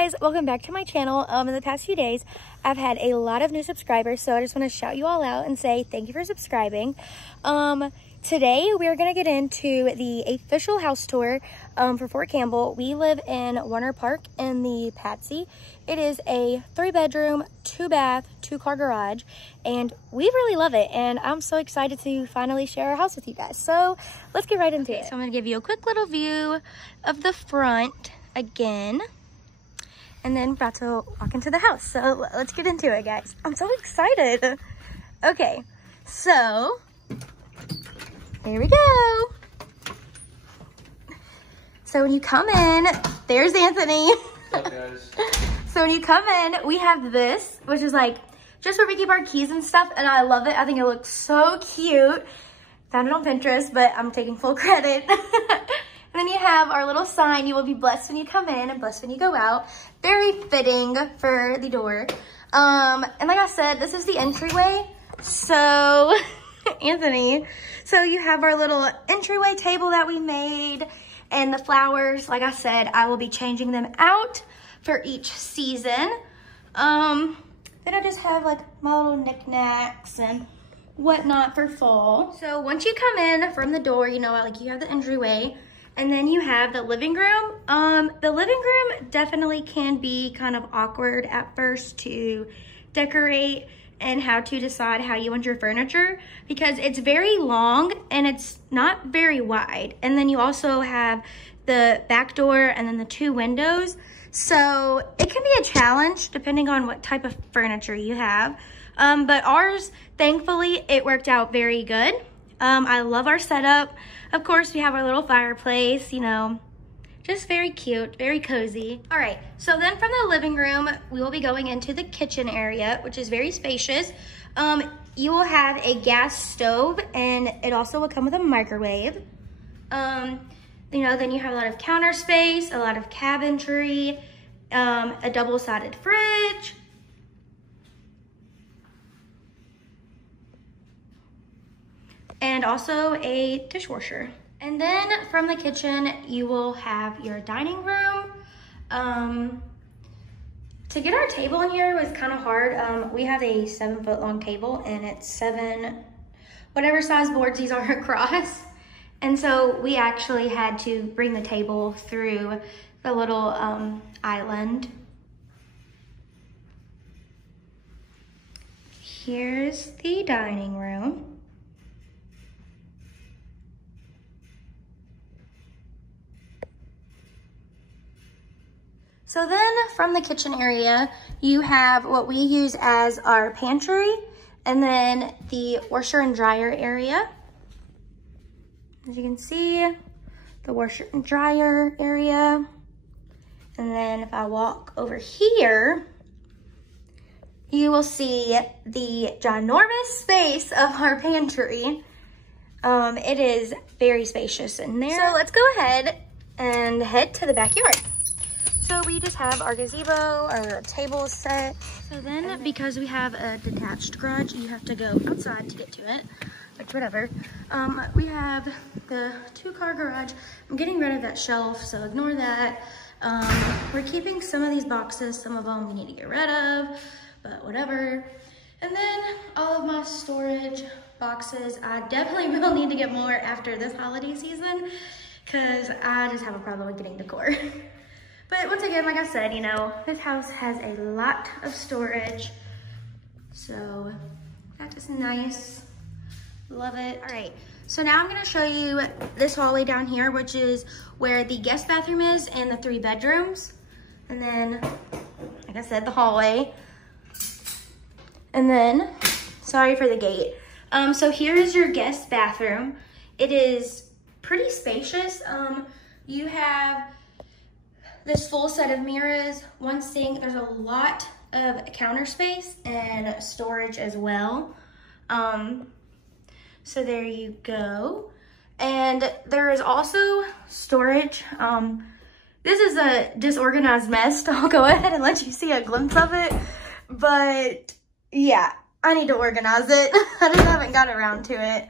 guys, welcome back to my channel. In the past few days, I've had a lot of new subscribers, so I just want to shout you all out and say thank you for subscribing. Today, we are going to get into the official house tour for Fort Campbell. We live in Werner Park in the Pantry. It is a 3-bedroom, 2-bath, 2-car garage, and we really love it. And I'm so excited to finally share our house with you guys. So let's get right into it. So I'm going to give you a quick little view of the front again, and then we're about to walk into the house. So let's get into it, guys. I'm so excited. Okay, so here we go. So when you come in, there's Anthony. What's up, guys? So when you come in, we have this, which is like just where we keep our keys and stuff, and I love it. I think it looks so cute. Found it on Pinterest, but I'm taking full credit. And then you have our little sign, you will be blessed when you come in and blessed when you go out. Very fitting for the door. And like I said, this is the entryway. So, Anthony, so you have our little entryway table that we made, and the flowers. Like I said, I will be changing them out for each season. Then I just have like my little knickknacks and whatnot for fall. So once you come in from the door, you know, like you have the entryway, and then you have the living room. The living room definitely can be kind of awkward at first to decorate and how to decide how you want your furniture, because it's very long and it's not very wide. And then you also have the back door and then the 2 windows. So it can be a challenge depending on what type of furniture you have. But ours, thankfully, it worked out very good. I love our setup. Of course, we have our little fireplace, you know, just very cute, very cozy. All right, so then from the living room, we will be going into the kitchen area, which is very spacious. You will have a gas stove, and it also will come with a microwave. You know, then you have a lot of counter space, a lot of cabinetry, a double-sided fridge, and also a dishwasher. And then from the kitchen, you will have your dining room. To get our table in here was kind of hard. We have a 7-foot long table, and it's 7, whatever size boards these are across. And so we actually had to bring the table through the little island. Here's the dining room. So then from the kitchen area, you have what we use as our pantry, and then the washer and dryer area. As you can see, the washer and dryer area. And then if I walk over here, you will see the ginormous space of our pantry. It is very spacious in there. So let's go ahead and head to the backyard. So we just have our gazebo, our table set. So then, because we have a detached garage, you have to go outside to get to it, like whatever. We have the 2-car garage. I'm getting rid of that shelf, so ignore that. We're keeping some of these boxes. Some of them we need to get rid of, but whatever. And then all of my storage boxes, I definitely will need to get more after this holiday season, because I just have a problem with getting decor. But once again, like I said, you know, this house has a lot of storage. So that is nice. Love it. All right, so now I'm gonna show you this hallway down here, which is where the guest bathroom is and the 3 bedrooms. And then, like I said, the hallway. And then, sorry for the gate. So here is your guest bathroom. It is pretty spacious. You have this full set of mirrors, 1 sink. There's a lot of counter space and storage as well. So there you go. And there is also storage. This is a disorganized mess. I'll go ahead and let you see a glimpse of it. But yeah, I need to organize it. I just haven't got around to it.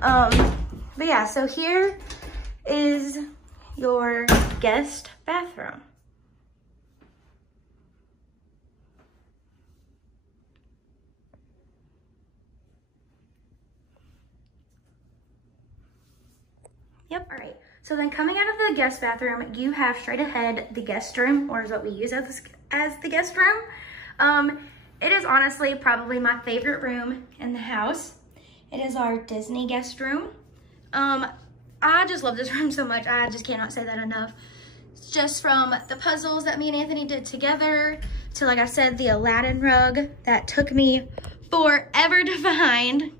But yeah, so here is your guest bathroom. Yep, all right. So then coming out of the guest bathroom, you have straight ahead the guest room, or is what we use as the guest room. It is honestly probably my favorite room in the house. It is our Disney guest room. I just love this room so much. I just cannot say that enough. It's just from the puzzles that me and Anthony did together to, like I said, the Aladdin rug that took me forever to find.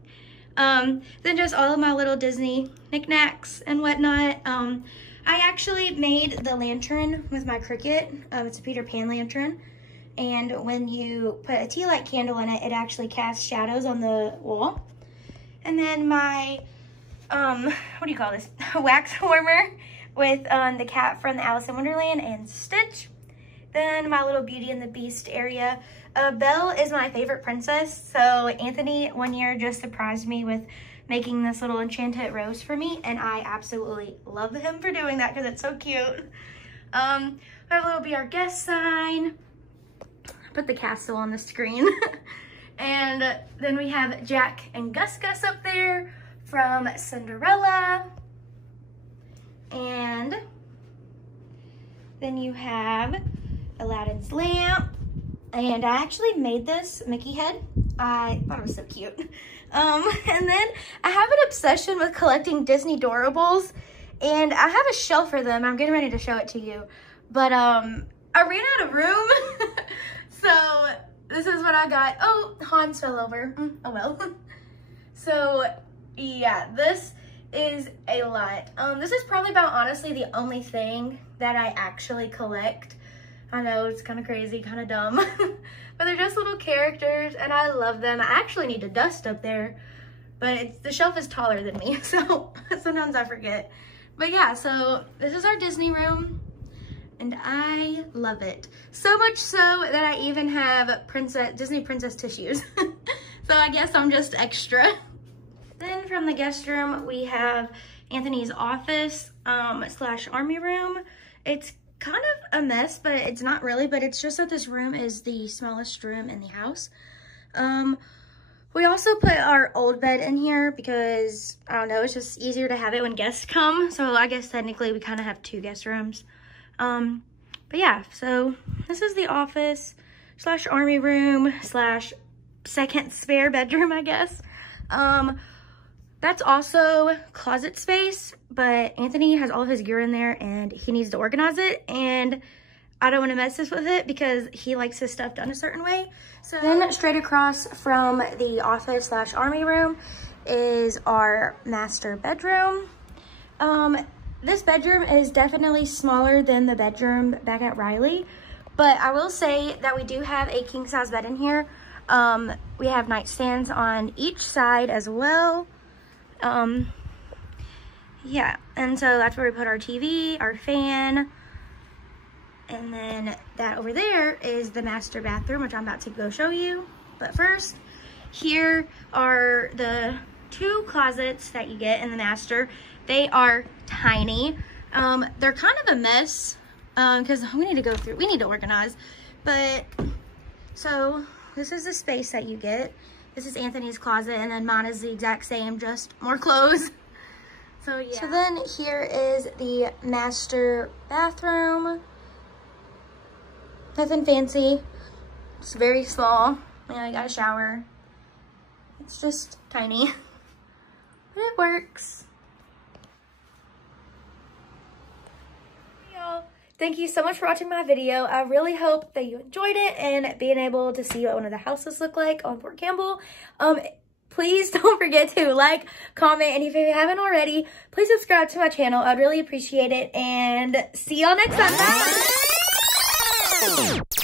Then just all of my little Disney knickknacks and whatnot. I actually made the lantern with my Cricut. It's a Peter Pan lantern. And when you put a tea light candle in it, it actually casts shadows on the wall. And then my, what do you call this? Wax warmer with the cat from the Alice in Wonderland and Stitch. Then my little Beauty and the Beast area. Belle is my favorite princess. So Anthony one year just surprised me with making this little enchanted rose for me. And I absolutely love him for doing that because it's so cute. My little Be Our Guest sign. Put the castle on the screen. And then we have Jack and Gus up there from Cinderella. And then you have Aladdin's lamp. And I actually made this Mickey head. I thought it was so cute. And then I have an obsession with collecting Disney Doorables. And I have a shelf for them. I'm getting ready to show it to you. But I ran out of room. So this is what I got. Oh, Hans fell over. Oh well. So yeah, this is a lot. This is probably about honestly the only thing that I actually collect. I know it's kind of crazy, kind of dumb, but they're just little characters and I love them. I actually need to dust up there, but the shelf is taller than me, so sometimes I forget. But yeah, so this is our Disney room. And I love it. So much so that I even have Disney princess tissues. So I guess I'm just extra. Then from the guest room, we have Anthony's office slash army room. It's kind of a mess, but it's not really, but it's just that this room is the smallest room in the house. We also put our old bed in here because, I don't know, it's just easier to have it when guests come. So I guess technically we kind of have 2 guest rooms. But yeah, so this is the office slash army room slash second spare bedroom, I guess. That's also closet space, but Anthony has all of his gear in there and he needs to organize it, and I don't want to mess with it because he likes his stuff done a certain way. So then straight across from the office slash army room is our master bedroom. This bedroom is definitely smaller than the bedroom back at Riley, but I will say that we do have a king size bed in here. We have nightstands on each side as well. Yeah, and so that's where we put our TV, our fan, and then that over there is the master bathroom, which I'm about to go show you. But first, here are the 2 closets that you get in the master. They are tiny. They're kind of a mess because we need to organize. But so this is the space that you get. This is Anthony's closet, and then mine is the exact same, just more clothes. So yeah. So then here is the master bathroom. Nothing fancy. It's very small. I got a shower. It's just tiny, but it works. Thank you so much for watching my video. I really hope that you enjoyed it and being able to see what one of the houses look like on Fort Campbell. Please don't forget to like, comment, and if you haven't already, please subscribe to my channel. I'd really appreciate it, and see y'all next time. Bye!